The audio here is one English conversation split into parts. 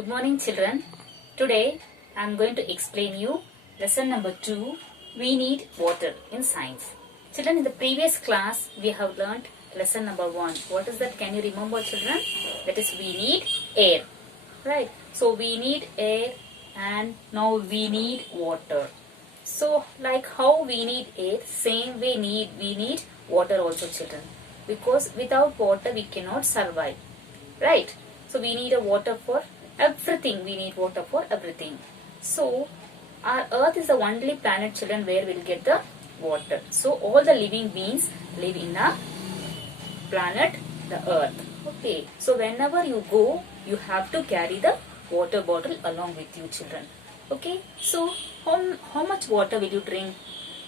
Good morning children. Today I am going to explain you lesson number 2. We need water in science. Children, in the previous class we have learnt lesson number 1. What is that? Can you remember children? That is we need air. Right. So we need air and now we need water. So like how we need air, same way we need water also children. Because without water we cannot survive. Right. So we need a water for everything. We need water for everything. So our earth is the only planet children where we'll get the water. So all the living beings live in a planet, the earth. Okay. So whenever you go, you have to carry the water bottle along with you children. Okay. So how much water will you drink?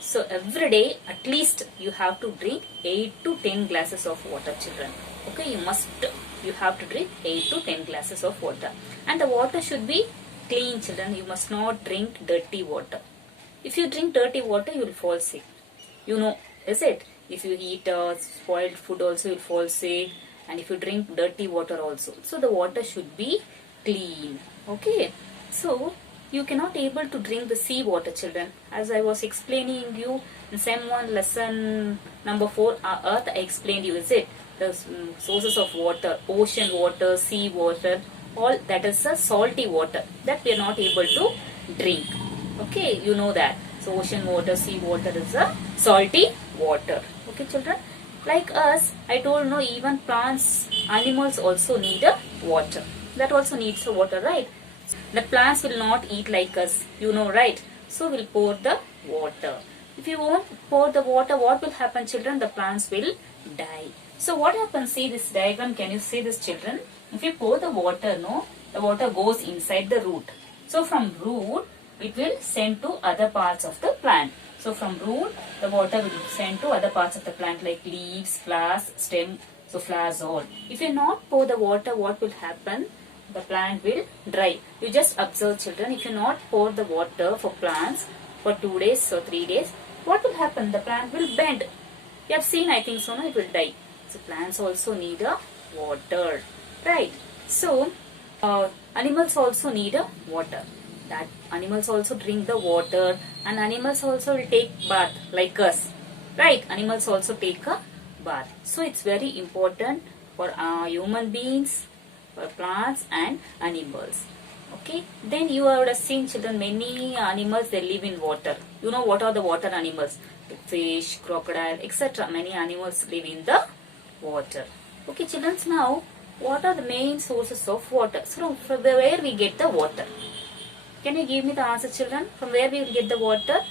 So every day at least you have to drink 8 to 10 glasses of water children. Okay. You have to drink 8 to 10 glasses of water. And the water should be clean children. You must not drink dirty water. If you drink dirty water, you will fall sick. You know, is it? If you eat spoiled food also, you will fall sick. And if you drink dirty water also. So the water should be clean. Okay. So you cannot able to drink the sea water children. As I was explaining you in Sem 1 lesson number 4, earth I explained you, is it? The sources of water, ocean water, sea water, all that is a salty water that we are not able to drink. Okay, you know that. So ocean water, sea water is a salty water. Okay children, like us, I told no, even plants, animals also need a water. That also needs a water, right? The plants will not eat like us, you know, right? So we'll pour the water. If you won't pour the water, what will happen children? The plants will die. So what happens, see this diagram, can you see this children? If you pour the water, no, the water goes inside the root. So from root, it will send to other parts of the plant. So from root, the water will send to other parts of the plant like leaves, flowers, stem, so flowers all. If you not pour the water, what will happen? The plant will dry. You just observe children, if you not pour the water for plants for 2 days or 3 days, what will happen? The plant will bend. You have seen, I think so, no, it will die. So plants also need a water, right? So animals also need a water. That animals also drink the water, and animals also will take bath like us, right? Animals also take a bath. So it's very important for human beings, for plants and animals. Okay, then you would have seen children, many animals they live in water. You know what are the water animals? Fish, crocodile, etc. Many animals live in the water. Okay children, now what are the main sources of water? So from where we get the water? Can you give me the answer children? From where we will get the water?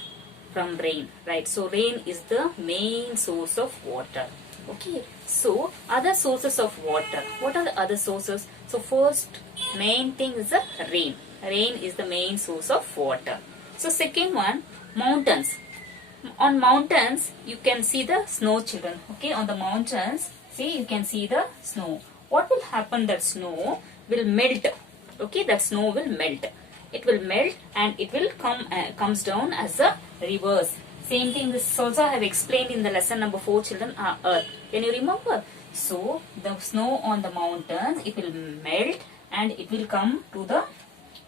From rain, right? So rain is the main source of water. Okay, so other sources of water. What are the other sources? So first main thing is the rain. Rain is the main source of water. So second one, mountains. On mountains you can see the snow children. Okay, on the mountains, see you can see the snow. What will happen? That snow will melt. Okay, that snow will melt. It will melt and it will comes down as a rivers. Same thing, this also I have explained in the lesson number 4 children, earth. Can you remember? So the snow on the mountains, it will melt and it will come to the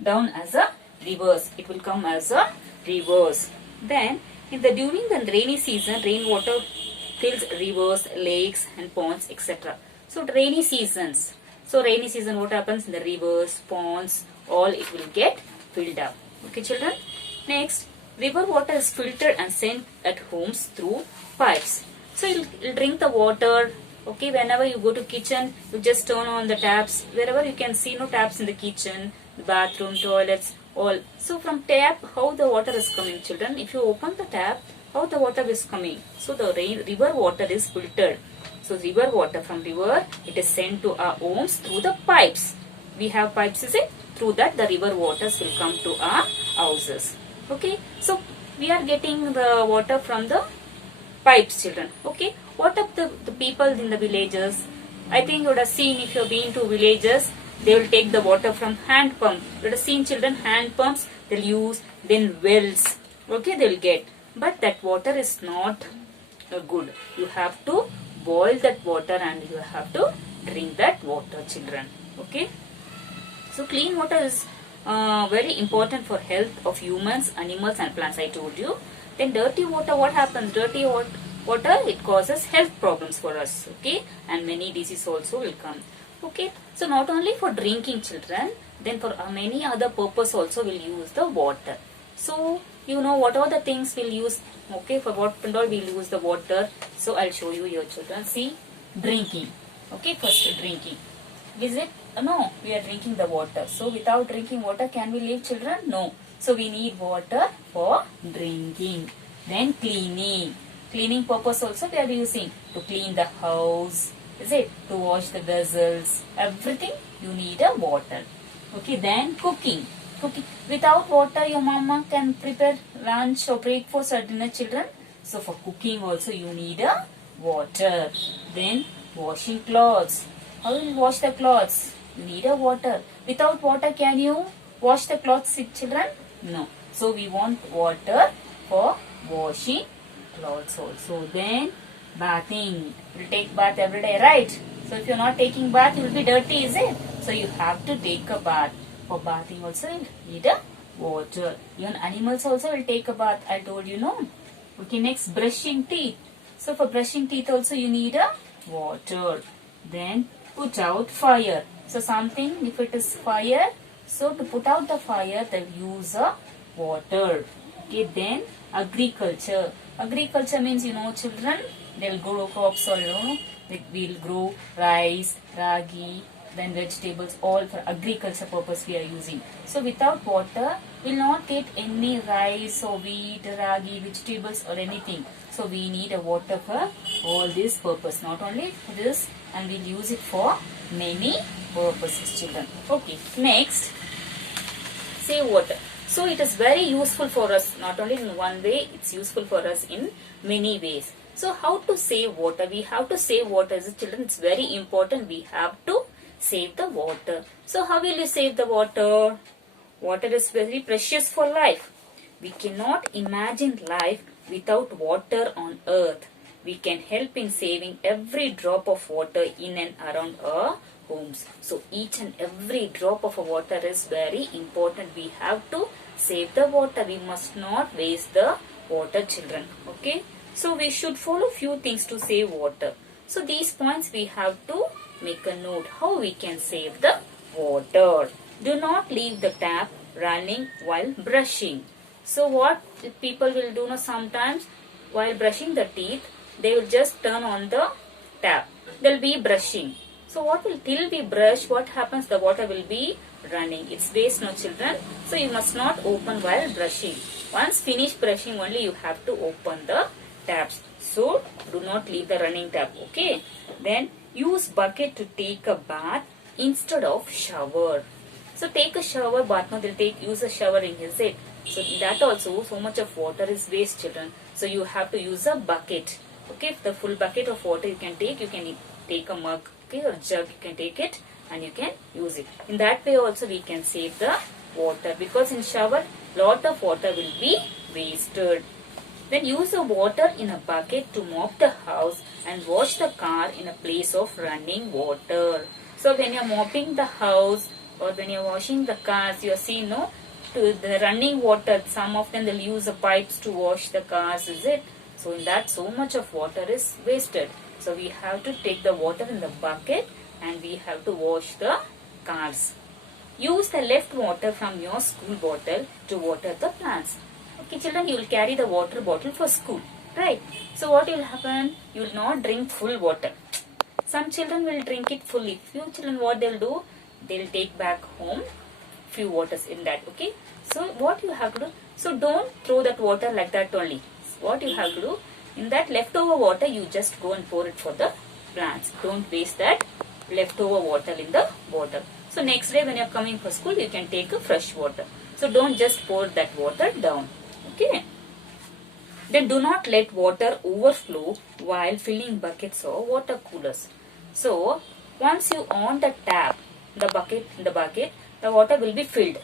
down as a rivers. It will come as a rivers. Then during the rainy season, rainwater fills rivers, lakes and ponds, etc. So rainy seasons. So rainy season, what happens? The rivers, ponds, all it will get filled up. Okay children. Next, river water is filtered and sent at homes through pipes. So you'll drink the water. Okay, whenever you go to kitchen, you just turn on the taps. Wherever you can see no taps in the kitchen, the bathroom, toilets, all. So from tap, how the water is coming children? If you open the tap, how the water is coming? So the river water is filtered. So river water from river, it is sent to our homes through the pipes. We have pipes, is it? Through that the river waters will come to our houses. Okay, so we are getting the water from the pipes children. Okay, what of the people in the villages? I think you would have seen, if you have been to villages, they will take the water from hand pump. You would have seen children, hand pumps they'll use, then wells. Okay, they'll get. But that water is not good. You have to boil that water and you have to drink that water children. Okay. So clean water is very important for health of humans, animals and plants, I told you. Then dirty water, what happens? Dirty water, it causes health problems for us, okay, and many diseases also will come. Okay, so not only for drinking, children, then for many other purpose also we'll use the water. So you know what are the things we'll use, okay, for what and all we'll use the water. So I'll show you here, children. See, drinking. Okay, first drinking. Is it? No, we are drinking the water. So without drinking water, can we live, children? No. So we need water for drinking. Then cleaning. Cleaning purpose also we are using to clean the house. Is it? To wash the vessels. Everything you need a water. Okay, then cooking. Cooking. Without water, your mama can prepare lunch or breakfast or dinner, children. So for cooking also you need a water. Then washing clothes. How will you wash the clothes? You need a water. Without water, can you wash the clothes, children? No. So we want water for washing clothes also. Then bathing. You take bath every day, right? So if you're not taking bath, you will be dirty, is it? So you have to take a bath. For bathing also, you need a water. Even animals also will take a bath. I told you, no? Okay, next brushing teeth. So for brushing teeth also, you need a water. Then put out fire. So something, if it is fire, so to put out the fire, they'll use a water. Okay, then agriculture. Agriculture means, you know, children, they'll grow crops or, you know, we'll grow rice, ragi, then vegetables, all for agriculture purpose we are using. So without water, we'll not get any rice or wheat, ragi, vegetables or anything. So we need a water for all this purpose, not only for this, and we'll use it for many purposes, children. Okay, next, save water. So it is very useful for us, not only in one way, it's useful for us in many ways. So how to save water? We have to save water as children. It's very important. We have to save the water. So how will you save the water? Water is very precious for life. We cannot imagine life without water on earth. We can help in saving every drop of water in and around our homes. So each and every drop of water is very important. We have to save the water. We must not waste the water, children. Okay. So we should follow few things to save water. So these points we have to make a note how we can save the water. Do not leave the tap running while brushing. So what people will do now, sometimes while brushing the teeth, they will just turn on the tap. They'll be brushing. So what will, till we brush, what happens? The water will be running. It's waste, no, children. So you must not open while brushing. Once finish brushing only, you have to open the taps. So do not leave the running tap. Okay. Then use bucket to take a bath instead of shower. So take a shower, bath, no, they'll use a shower in his head. So that also, so much of water is waste, children. So you have to use a bucket. Okay, if the full bucket of water you can take a mug, okay, or jug, you can take it and you can use it. In that way also we can save the water, because in shower lot of water will be wasted. Then use the water in a bucket to mop the house and wash the car in a place of running water. So when you are mopping the house or when you are washing the cars, you are seeing, no, to the running water. Some of them they'll use the pipes to wash the cars, is it? So in that, so much of water is wasted. So we have to take the water in the bucket and we have to wash the cars. Use the left water from your school bottle to water the plants. Okay, children, you will carry the water bottle for school, right? So what will happen? You will not drink full water. Some children will drink it fully. Few children, what they'll do? They'll take back home few waters in that, okay? So what you have to do? So don't throw that water like that only. What you have to do? In that leftover water, you just go and pour it for the plants. Don't waste that leftover water in the bottle. So next day when you are coming for school, you can take a fresh water. So don't just pour that water down. Okay. Then do not let water overflow while filling buckets or water coolers. So once you on the tap, the bucket, the water will be filled.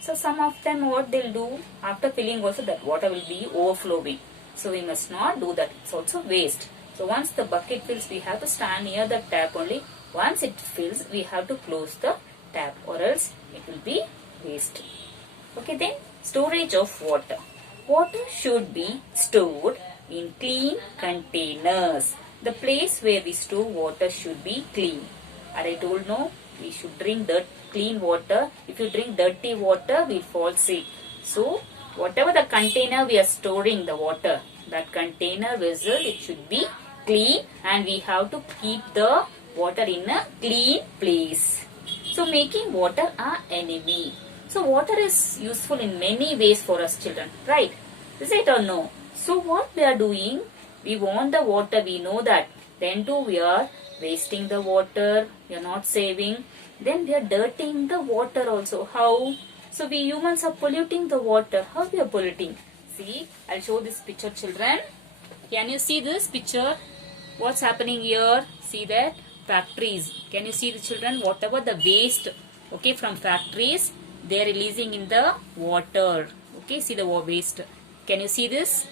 So some of them, what they'll do, after filling also, that water will be overflowing. So we must not do that. It's also waste. So once the bucket fills, we have to stand near the tap only. Once it fills, we have to close the tap, or else it will be waste. Okay, then storage of water. Water should be stored in clean containers. The place where we store water should be clean. And I told no, we should drink clean water. If you drink dirty water, we fall sick. So, whatever the container we are storing the water, that container vessel, it should be clean, and we have to keep the water in a clean place. So, making water our enemy. So, water is useful in many ways for us children, right? Is it or no? So, what we are doing, we want the water, we know that. Then too we are wasting the water, we are not saving. Then we are dirtying the water also. How? So, we humans are polluting the water. How we are polluting? See, I'll show this picture children. Can you see this picture? What's happening here? See that? Factories. Can you see the children? Whatever the waste, okay, from factories, they are releasing in the water. Okay, see the waste. Can you see this?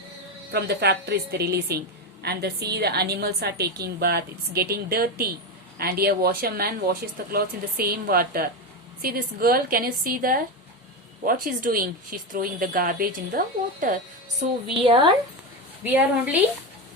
From the factories they are releasing. And see the animals are taking bath. It's getting dirty. And here washerman washes the clothes in the same water. See this girl, can you see that? What she's doing? She's throwing the garbage in the water. So we are only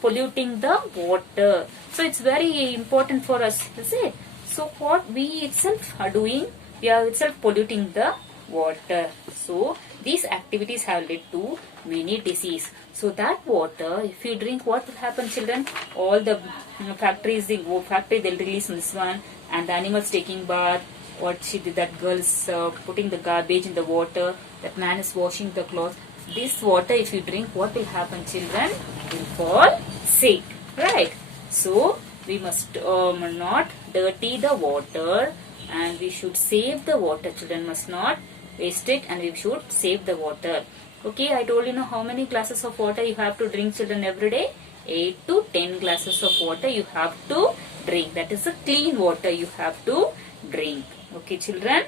polluting the water. So it's very important for us, is it? So what we itself are doing, we are itself polluting the water. So these activities have led to many disease. So that water, if you drink, what will happen children? All the factories, they'll release this one, and the animals taking bath. What she did, that girl is putting the garbage in the water, that man is washing the clothes. This water, if you drink, what will happen children? You will fall sick, right? So we must not dirty the water, and we should save the water. Children must not waste it, and we should save the water. Okay, I told you know how many glasses of water you have to drink children every day. 8 to 10 glasses of water you have to drink. That is a clean water you have to drink. Okay children.